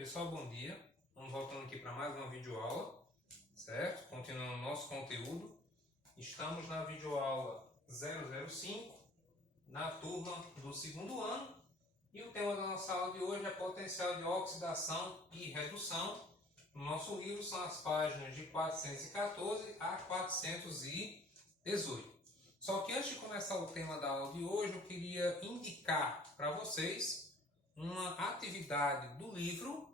Pessoal, bom dia. Vamos voltando aqui para mais uma videoaula, certo? Continuando o nosso conteúdo. Estamos na videoaula 005, na turma do segundo ano. E o tema da nossa aula de hoje é potencial de oxidação e redução. No nosso livro são as páginas de 414 a 418. Só que antes de começar o tema da aula de hoje, eu queria indicar para vocês uma atividade do livro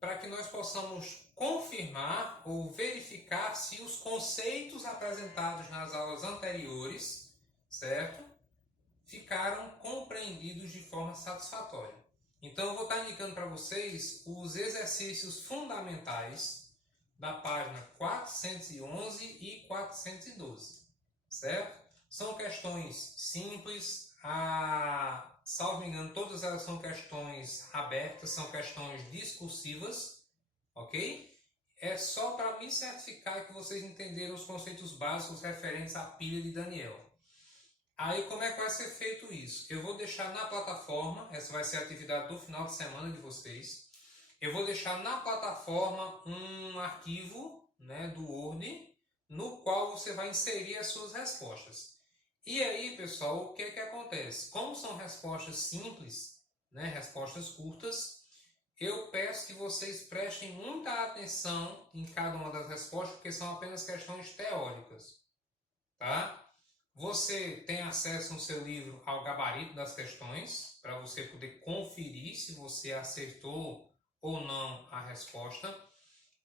para que nós possamos confirmar ou verificar se os conceitos apresentados nas aulas anteriores, certo? Ficaram compreendidos de forma satisfatória. Então eu vou estar indicando para vocês os exercícios fundamentais da página 411 e 412, certo? São questões simples, salvo me engano, todas elas são questões abertas, são questões discursivas, ok? É só para me certificar que vocês entenderam os conceitos básicos referentes à pilha de Daniel. Aí como é que vai ser feito isso? Eu vou deixar na plataforma, essa vai ser a atividade do final de semana de vocês. Eu vou deixar na plataforma um arquivo, do Word, no qual você vai inserir as suas respostas. E aí, pessoal, o que acontece? Como são respostas simples, respostas curtas, eu peço que vocês prestem muita atenção em cada uma das respostas, porque são apenas questões teóricas, tá? Você tem acesso no seu livro ao gabarito das questões, para você poder conferir se você acertou ou não a resposta.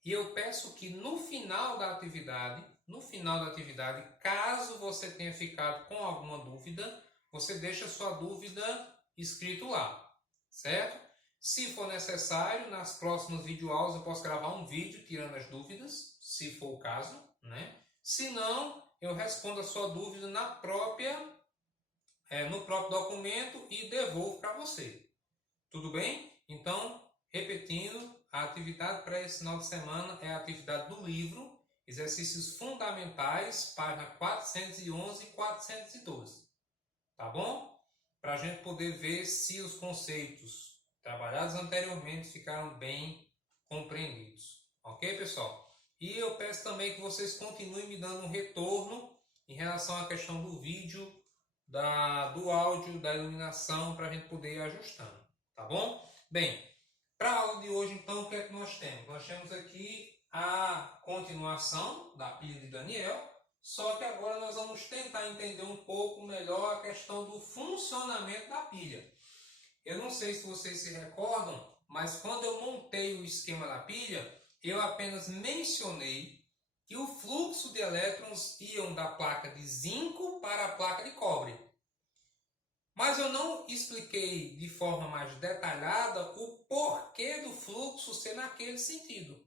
E eu peço que no final da atividade, caso você tenha ficado com alguma dúvida, você deixa a sua dúvida escrito lá, certo? Se for necessário, nas próximas videoaulas eu posso gravar um vídeo tirando as dúvidas, se for o caso, Se não, eu respondo a sua dúvida no próprio documento e devolvo para você. Tudo bem? Então, repetindo, a atividade para esse final de semana é a atividade do livro, exercícios fundamentais, página 411 e 412. Tá bom? Para a gente poder ver se os conceitos trabalhados anteriormente ficaram bem compreendidos. Ok, pessoal? E eu peço também que vocês continuem me dando um retorno em relação à questão do vídeo, do áudio, da iluminação, para a gente poder ir ajustando. Tá bom? Bem, para a aula de hoje, então, o que é que nós temos? Nós temos aqui a continuação da pilha de Daniel, só que agora nós vamos tentar entender um pouco melhor a questão do funcionamento da pilha. Eu não sei se vocês se recordam, mas quando eu montei o esquema da pilha, eu apenas mencionei que o fluxo de elétrons iam da placa de zinco para a placa de cobre. Mas eu não expliquei de forma mais detalhada o porquê do fluxo ser naquele sentido.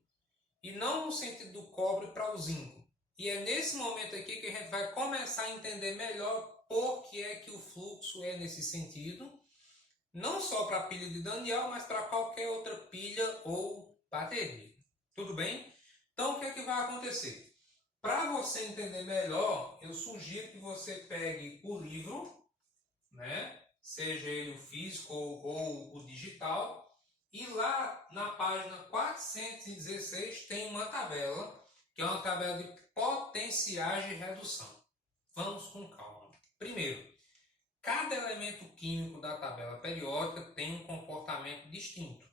E não no sentido do cobre para o zinco. E é nesse momento aqui que a gente vai começar a entender melhor por que é que o fluxo é nesse sentido. Não só para a pilha de Daniel, mas para qualquer outra pilha ou bateria. Tudo bem? Então o que é que vai acontecer? Para você entender melhor, eu sugiro que você pegue o livro, seja ele o físico ou o digital, e lá na página 416 tem uma tabela, que é uma tabela de potenciais de redução. Vamos com calma. Primeiro, cada elemento químico da tabela periódica tem um comportamento distinto,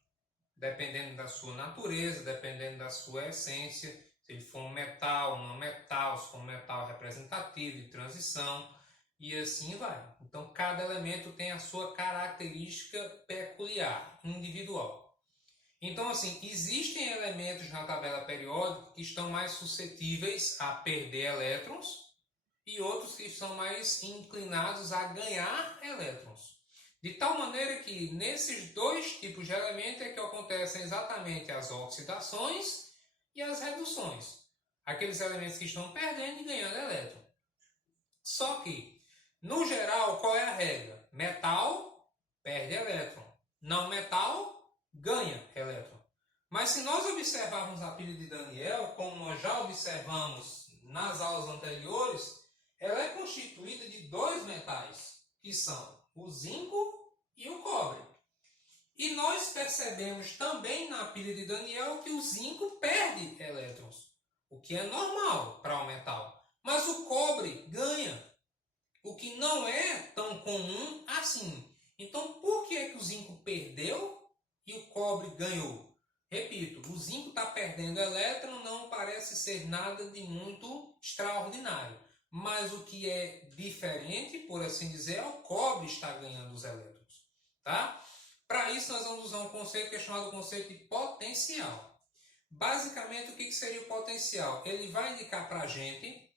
dependendo da sua natureza, dependendo da sua essência, se ele for um metal, não metal, se for um metal representativo, de transição, e assim vai. Então, cada elemento tem a sua característica peculiar, individual. Então, assim, existem elementos na tabela periódica que estão mais suscetíveis a perder elétrons e outros que estão mais inclinados a ganhar elétrons. De tal maneira que nesses dois tipos de elementos é que acontecem exatamente as oxidações e as reduções. Aqueles elementos que estão perdendo e ganhando elétron. Só que, no geral, qual é a regra? Metal perde elétron. Não metal ganha elétron. Mas se nós observarmos a pilha de Daniel, como nós já observamos nas aulas anteriores, ela é constituída de dois metais, que são o zinco e o cobre. E nós percebemos também na pilha de Daniel que o zinco perde elétrons, o que é normal para o metal. Mas o cobre ganha, o que não é tão comum assim. Então, por que o zinco perdeu e o cobre ganhou? Repito, o zinco está perdendo elétron, não parece ser nada de muito extraordinário. Mas o que é diferente, por assim dizer, é o cobre está ganhando os elétrons. Tá? Para isso, nós vamos usar um conceito que é chamado conceito de potencial. Basicamente, o que seria o potencial? Ele vai indicar para a gente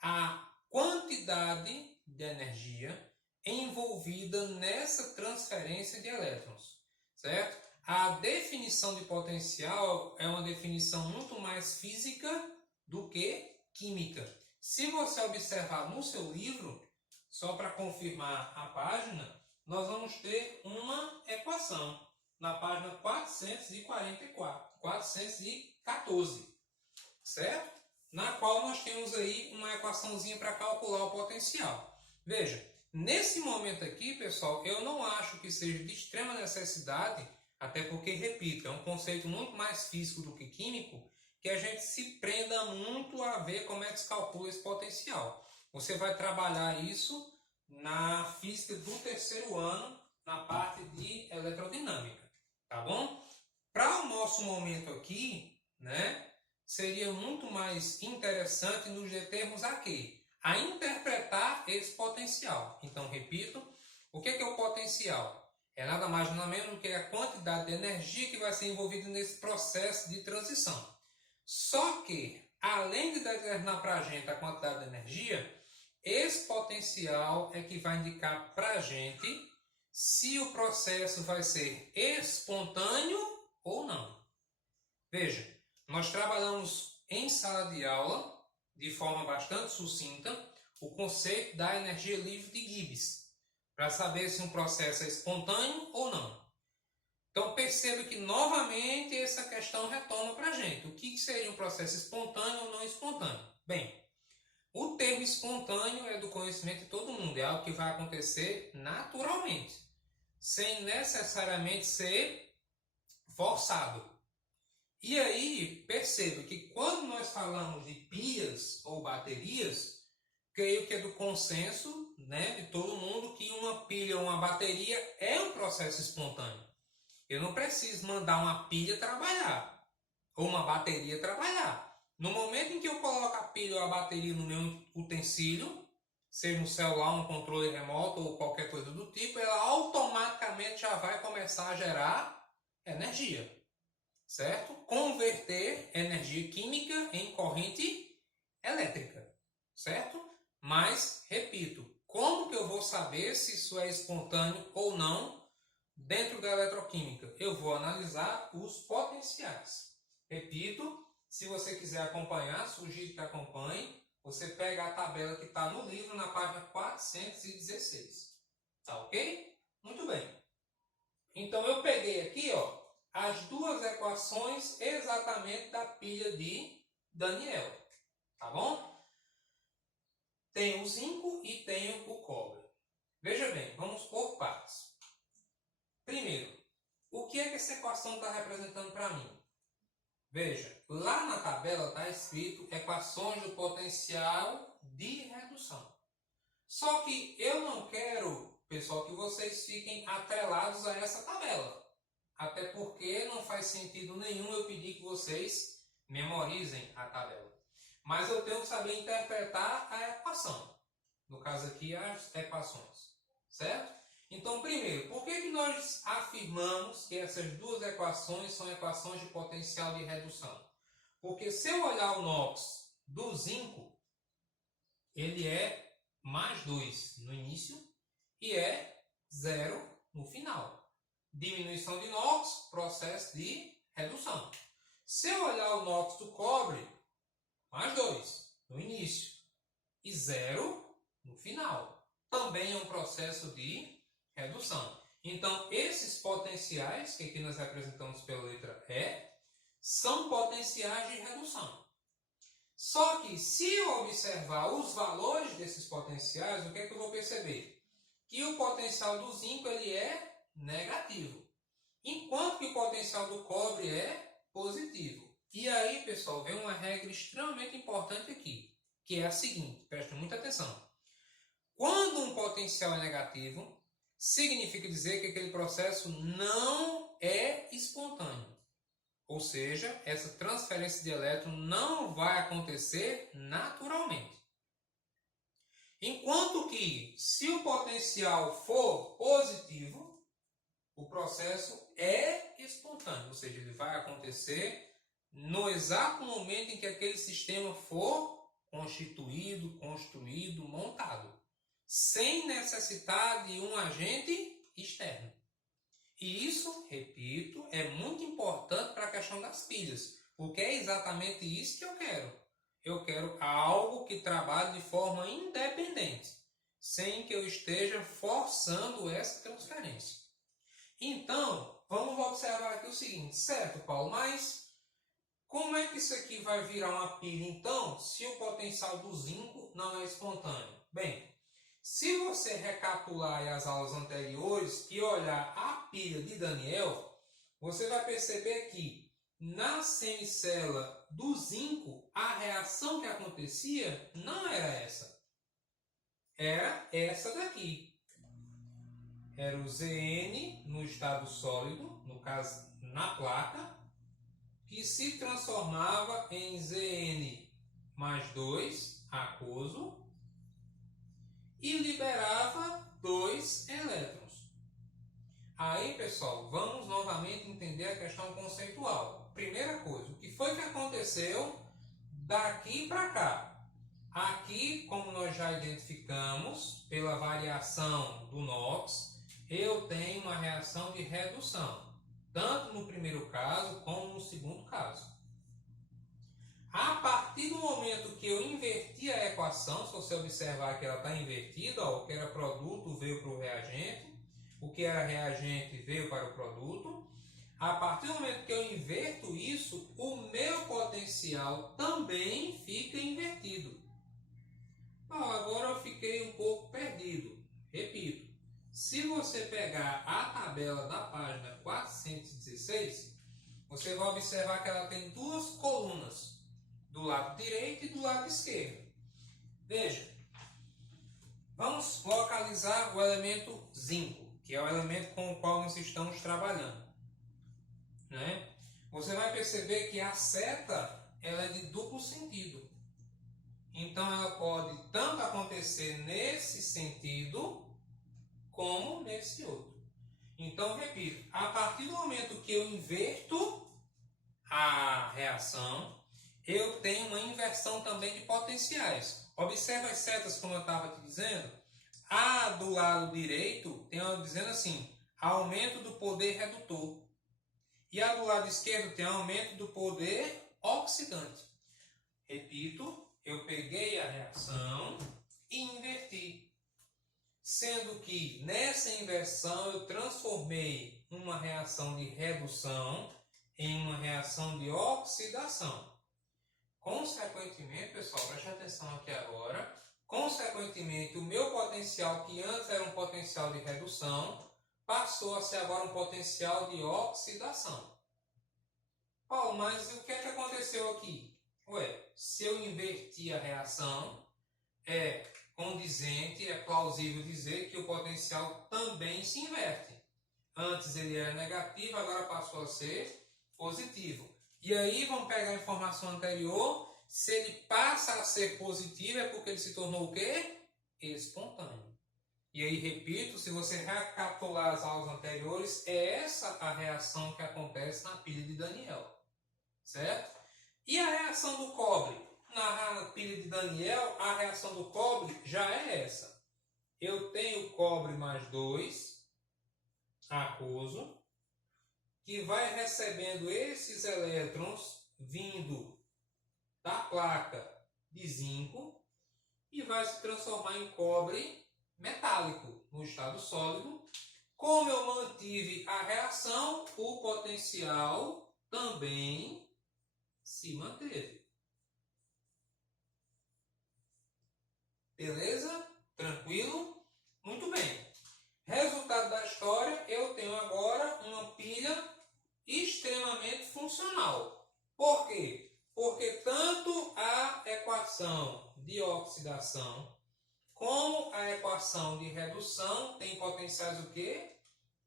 a quantidade de energia envolvida nessa transferência de elétrons, certo? A definição de potencial é uma definição muito mais física do que química. Se você observar no seu livro, só para confirmar a página, nós vamos ter uma equação na página 414, certo? Na qual nós temos aí uma equaçãozinha para calcular o potencial. Veja, nesse momento aqui, pessoal, eu não acho que seja de extrema necessidade, até porque, repito, é um conceito muito mais físico do que químico, que a gente se prenda muito a ver como é que se calcula esse potencial. Você vai trabalhar isso na física do terceiro ano, na parte de eletrodinâmica, tá bom? Para o nosso momento aqui, né? Seria muito mais interessante nos determos a quê? A interpretar esse potencial. Então, repito, o que é o potencial? É nada mais nada menos do que a quantidade de energia que vai ser envolvida nesse processo de transição. Só que, além de determinar para a gente a quantidade de energia, esse potencial é que vai indicar para a gente se o processo vai ser espontâneo ou não. Veja, nós trabalhamos em sala de aula, de forma bastante sucinta, o conceito da energia livre de Gibbs, para saber se um processo é espontâneo ou não. Então perceba que novamente essa questão retoma para a gente. O que seria um processo espontâneo ou não espontâneo? Bem, o termo espontâneo é do conhecimento de todo mundo, é algo que vai acontecer naturalmente, sem necessariamente ser forçado. E aí, perceba que quando nós falamos de pilhas ou baterias, creio que é do consenso, né, de todo mundo que uma pilha ou uma bateria é um processo espontâneo. Eu não preciso mandar uma pilha trabalhar ou uma bateria trabalhar. No momento em que eu coloco a pilha ou a bateria no meu utensílio, seja um celular, um controle remoto ou qualquer coisa do tipo, ela automaticamente já vai começar a gerar energia. Certo? Converter energia química em corrente elétrica, certo? Mas, repito, como que eu vou saber se isso é espontâneo ou não dentro da eletroquímica? Eu vou analisar os potenciais. Repito, se você quiser acompanhar, sugiro que acompanhe, você pega a tabela que está no livro na página 416. Tá ok? Muito bem. Então eu peguei aqui, ó, as duas equações exatamente da pilha de Daniel, tá bom? Tem o zinco e tem o cobre. Veja bem, vamos por partes. Primeiro, o que é que essa equação está representando para mim? Veja, lá na tabela está escrito equações do potencial de redução. Só que eu não quero, pessoal, que vocês fiquem atrelados a essa tabela. Até porque não faz sentido nenhum eu pedir que vocês memorizem a tabela. Mas eu tenho que saber interpretar a equação. No caso aqui, as equações. Certo? Então, primeiro, por que nós afirmamos que essas duas equações são equações de potencial de redução? Porque se eu olhar o NOx do zinco, ele é mais 2 no início e é 0 no final. Diminuição de NOx, processo de redução. Se eu olhar o NOx do cobre, mais 2 no início e 0 no final. Também é um processo de redução. Então, esses potenciais, que aqui nós representamos pela letra E, são potenciais de redução. Só que, se eu observar os valores desses potenciais, o que é que eu vou perceber? Que o potencial do zinco ele é negativo. enquanto que o potencial do cobre é positivo. E aí, pessoal, vem uma regra extremamente importante aqui, que é a seguinte, prestem muita atenção. Quando um potencial é negativo, significa dizer que aquele processo não é espontâneo. Ou seja, essa transferência de elétron não vai acontecer naturalmente. Enquanto que, se o potencial for positivo, o processo é espontâneo. Ou seja, ele vai acontecer no exato momento em que aquele sistema for constituído, construído, montado, sem necessitar de um agente externo. E isso, repito, é muito importante para a questão das pilhas, porque é exatamente isso que eu quero. Eu quero algo que trabalhe de forma independente, sem que eu esteja forçando essa transferência. Então, vamos observar aqui o seguinte, certo, Paulo? Mas como é que isso aqui vai virar uma pilha, então, se o potencial do zinco não é espontâneo? Bem, se você recapitular as aulas anteriores e olhar a pilha de Daniel, você vai perceber que na semicélula do zinco, a reação que acontecia não era essa. Era essa daqui. Era o Zn no estado sólido, no caso na placa, que se transformava em Zn mais 2 aquoso e liberava 2 elétrons. Aí, pessoal, vamos novamente entender a questão conceitual. Primeira coisa, o que foi que aconteceu daqui para cá? Aqui, como nós já identificamos, pela variação do NOx, eu tenho uma reação de redução, tanto no primeiro caso como no segundo caso. A partir do momento que eu inverti a equação, se você observar que ela está invertida, ó, o que era produto veio para o reagente, o que era reagente veio para o produto. A partir do momento que eu inverto isso, o meu potencial também fica invertido. Bom, agora eu fiquei um pouco perdido. Repito, se você pegar a tabela da página 416, você vai observar que ela tem duas colunas, do lado direito e do lado esquerdo. Veja, vamos localizar o elemento zinco, que é o elemento com o qual nós estamos trabalhando, né? Você vai perceber que a seta ela é de duplo sentido. Então ela pode tanto acontecer nesse sentido como nesse outro. Então, repito, a partir do momento que eu inverto a reação, eu tenho uma inversão também de potenciais. Observe as setas como eu estava te dizendo. A do lado direito tem uma dizendo assim, aumento do poder redutor. E a do lado esquerdo tem aumento do poder oxidante. Repito, eu peguei a reação e inverti. Sendo que nessa inversão eu transformei uma reação de redução em uma reação de oxidação. Consequentemente, pessoal, preste atenção aqui agora. Consequentemente, o meu potencial, que antes era um potencial de redução, passou a ser agora um potencial de oxidação. Paulo, mas o que é que aconteceu aqui? Ué, se eu inverti a reação, é condizente, é plausível dizer que o potencial também se inverte. Antes ele era negativo, agora passou a ser positivo. E aí vamos pegar a informação anterior, se ele passa a ser positivo é porque ele se tornou o quê? Espontâneo. E aí, repito, se você recapitular as aulas anteriores, é essa a reação que acontece na pilha de Daniel. Certo? E a reação do cobre? Na pilha de Daniel, a reação do cobre já é essa. Eu tenho cobre mais 2 aquoso, que vai recebendo esses elétrons vindo da placa de zinco e vai se transformar em cobre metálico no estado sólido. Como eu mantive a reação, o potencial também se manteve. Beleza? Tranquilo? Muito bem. Resultado da história, eu tenho agora uma pilha equação de oxidação, como a equação de redução tem potenciais o quê?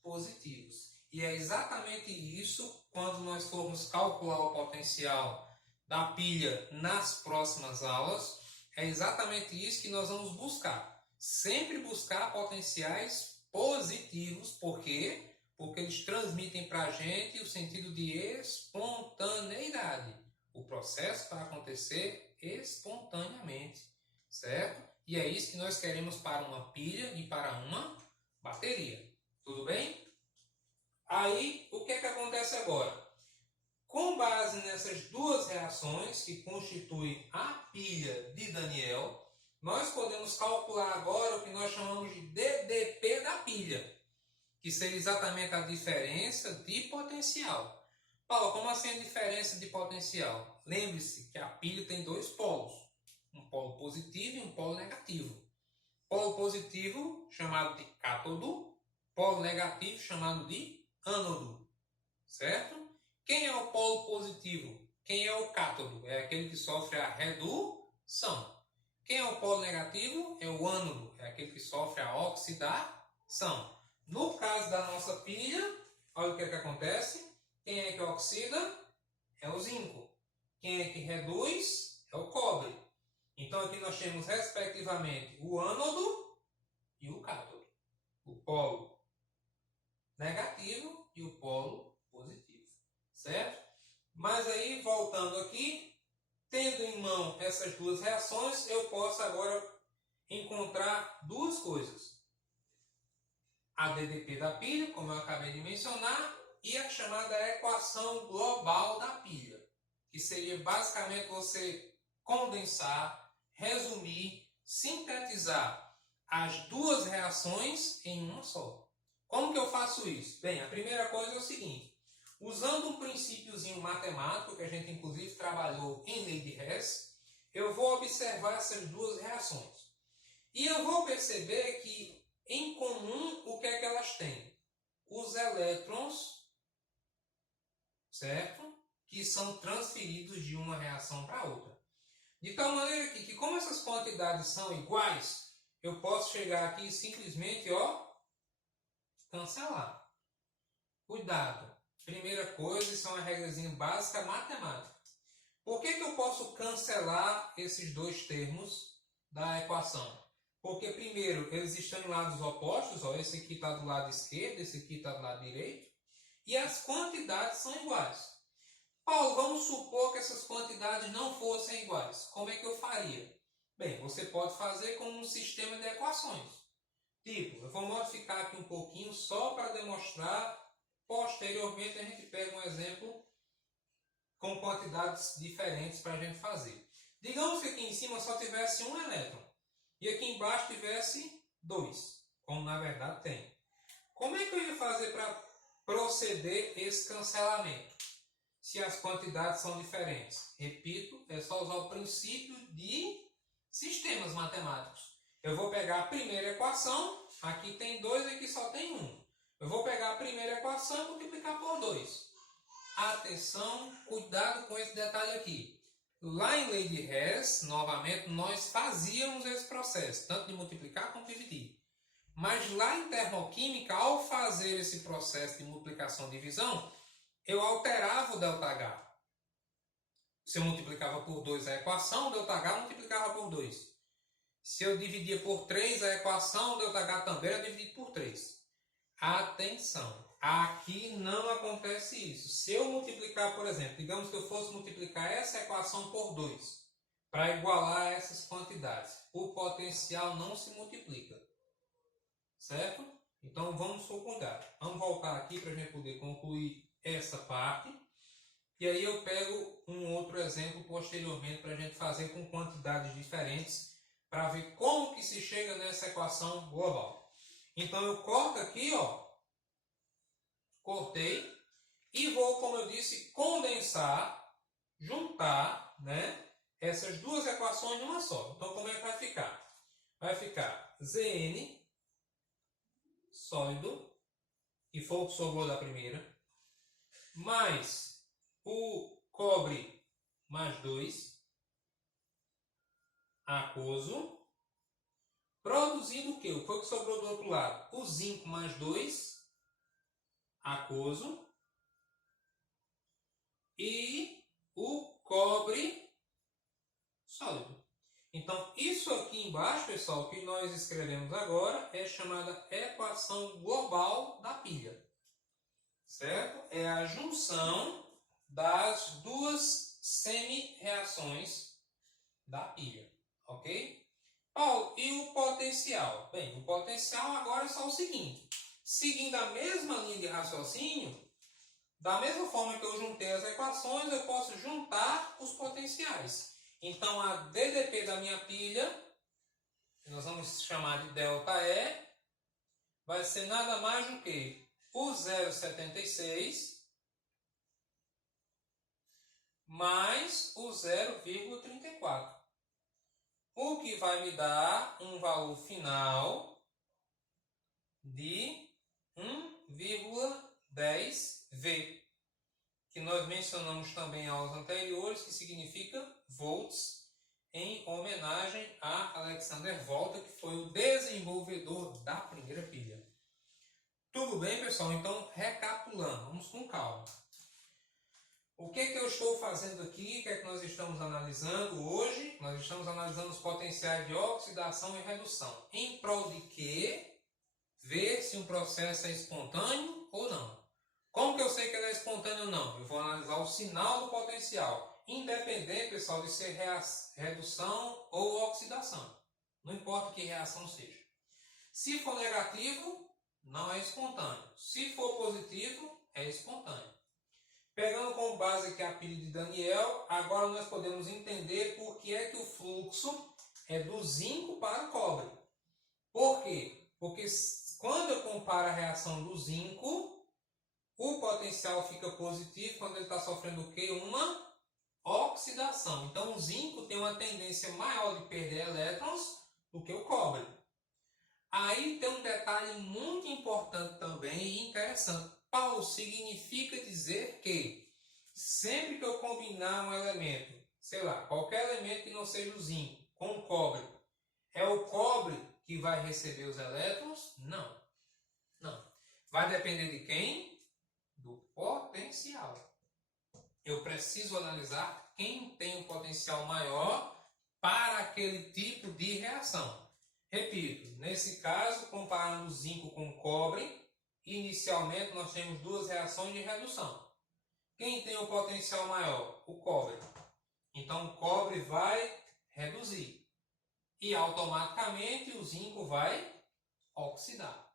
Positivos. E é exatamente isso quando nós formos calcular o potencial da pilha nas próximas aulas. É exatamente isso que nós vamos buscar. Sempre buscar potenciais positivos. Por quê? Porque eles transmitem para a gente o sentido de espontaneidade. O processo vai acontecer espontaneamente, certo? E é isso que nós queremos para uma pilha e para uma bateria. Tudo bem? Aí, o que é que acontece agora? Com base nessas duas reações que constituem a pilha de Daniel, nós podemos calcular agora o que nós chamamos de DDP da pilha, que seria exatamente a diferença de potencial. Paulo, como assim a diferença de potencial? Lembre-se que a pilha tem dois polos, um polo positivo e um polo negativo. Polo positivo, chamado de cátodo, polo negativo, chamado de ânodo, certo? Quem é o polo positivo? Quem é o cátodo? É aquele que sofre a redução. Quem é o polo negativo? É o ânodo, é aquele que sofre a oxidação. No caso da nossa pilha, olha o que acontece. Quem é que oxida? É o zinco. Quem é que reduz? É o cobre. Então aqui nós temos respectivamente o ânodo e o cátodo. O polo negativo e o polo positivo. Certo? Mas aí, voltando aqui, tendo em mão essas duas reações, eu posso agora encontrar duas coisas. A DDP da pilha, como eu acabei de mencionar, e a chamada equação global da pilha, que seria basicamente você condensar, resumir, sintetizar as duas reações em uma só. Como que eu faço isso? Bem, a primeira coisa é o seguinte. Usando um princípiozinho matemático, que a gente inclusive trabalhou em lei de Hess, eu vou observar essas duas reações. E eu vou perceber que, em comum, o que é que elas têm? Os elétrons, certo? Que são transferidos de uma reação para outra. De tal maneira que como essas quantidades são iguais, eu posso chegar aqui e simplesmente, cancelar. Cuidado! Primeira coisa, isso é uma regrazinha básica matemática. Por que eu posso cancelar esses dois termos da equação? Porque, primeiro, eles estão em lados opostos. Esse aqui está do lado esquerdo, esse aqui está do lado direito. E as quantidades são iguais. Paulo, vamos supor que essas quantidades não fossem iguais. Como é que eu faria? Bem, você pode fazer com um sistema de equações. Tipo, eu vou modificar aqui um pouquinho só para demonstrar. Posteriormente, a gente pega um exemplo com quantidades diferentes para a gente fazer. Digamos que aqui em cima só tivesse um elétron e aqui embaixo tivesse dois, como na verdade tem. Como é que eu ia fazer para proceder esse cancelamento? Se as quantidades são diferentes. Repito, é só usar o princípio de sistemas matemáticos. Eu vou pegar a primeira equação, aqui tem 2, aqui só tem 1. Eu vou pegar a primeira equação e multiplicar por 2. Atenção, cuidado com esse detalhe aqui. Lá em lei de Hess, novamente, nós fazíamos esse processo, tanto de multiplicar como de dividir. Mas lá em termoquímica, ao fazer esse processo de multiplicação e divisão, eu alterava o ΔH. Se eu multiplicava por 2 a equação, o ΔH multiplicava por 2. Se eu dividia por 3 a equação, o ΔH também era dividido por 3. Atenção, aqui não acontece isso. Se eu multiplicar, por exemplo, digamos que eu fosse multiplicar essa equação por 2, para igualar essas quantidades, o potencial não se multiplica. Certo? Então vamos com cuidado. Vamos voltar aqui para a gente poder concluir essa parte. E aí eu pego um outro exemplo posteriormente para a gente fazer com quantidades diferentes, para ver como que se chega nessa equação global. Então eu corto aqui, cortei, e vou, como eu disse, condensar, juntar, essas duas equações em uma só. Então como é que vai ficar? Vai ficar Zn, sólido, que foi o que sobrou da primeira, mais o cobre mais 2, aquoso, produzindo o quê? O que foi que sobrou do outro lado? O zinco mais 2, aquoso, e o cobre sólido. Então, isso aqui embaixo, pessoal, que nós escrevemos agora, é chamada equação global da pilha. Certo? É a junção das duas semi-reações da pilha. Ok? Paulo, e o potencial? Bem, o potencial agora é só o seguinte. Seguindo a mesma linha de raciocínio, da mesma forma que eu juntei as equações, eu posso juntar os potenciais. Então, a DDP da minha pilha, que nós vamos chamar de ΔE, vai ser nada mais do que o 0,76 mais o 0,34. O que vai me dar um valor final de 1,10 V, que nós mencionamos também em aulas anteriores, que significa volts, em homenagem a Alexander Volta, que foi o desenvolvedor da primeira pilha. Tudo bem, pessoal? Então, recapitulando, vamos com calma. O que eu estou fazendo aqui? O que é que nós estamos analisando hoje? Nós estamos analisando os potenciais de oxidação e redução. Em prol de quê? Ver se um processo é espontâneo ou não. Como que eu sei que ele é espontâneo ou não? Eu vou analisar o sinal do potencial, independente, pessoal, de ser redução ou oxidação. Não importa que reação seja. Se for negativo, não é espontâneo. Se for positivo, é espontâneo. Pegando como base aqui a pilha de Daniel, agora nós podemos entender por que é que o fluxo é do zinco para o cobre. Por quê? Porque quando eu comparo a reação do zinco, o potencial fica positivo quando ele está sofrendo o quê? Uma oxidação. Então o zinco tem uma tendência maior de perder elétrons do que o cobre. Aí tem um detalhe muito importante também e interessante. Paulo, significa dizer que sempre que eu combinar um elemento, sei lá, qualquer elemento que não seja o zinco, com o cobre, é o cobre que vai receber os elétrons? Não. Não. Vai depender de quem? Do potencial. Eu preciso analisar quem tem um potencial maior para aquele tipo de reação. Repito, nesse caso, comparando o zinco com o cobre, inicialmente nós temos duas reações de redução. Quem tem o potencial maior? O cobre. Então o cobre vai reduzir. E automaticamente o zinco vai oxidar.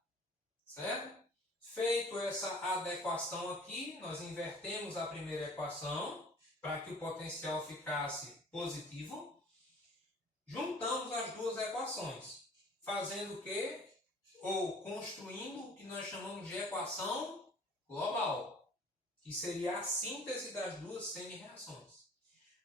Certo? Feito essa adequação aqui, nós invertemos a primeira equação para que o potencial ficasse positivo. Juntamos as duas equações, fazendo o quê? Ou construindo o que nós chamamos de equação global, que seria a síntese das duas semi-reações.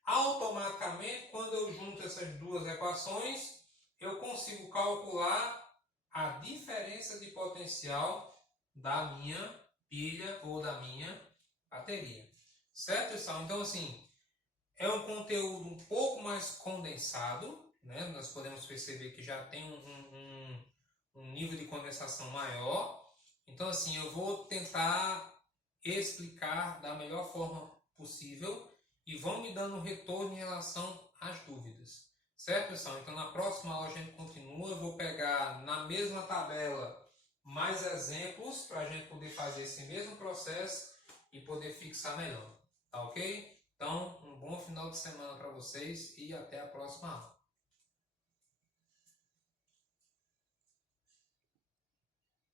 Automaticamente, quando eu junto essas duas equações, eu consigo calcular a diferença de potencial da minha pilha ou da minha bateria. Certo, pessoal? Então, assim, é um conteúdo um pouco mais condensado, né? Nós podemos perceber que já tem um nível de condensação maior. Então, assim, eu vou tentar explicar da melhor forma possível e vão me dando um retorno em relação às dúvidas. Certo, pessoal? Então, na próxima aula a gente continua. Eu vou pegar na mesma tabela mais exemplos para a gente poder fazer esse mesmo processo e poder fixar melhor. Tá ok? Então, um bom final de semana para vocês e até a próxima aula.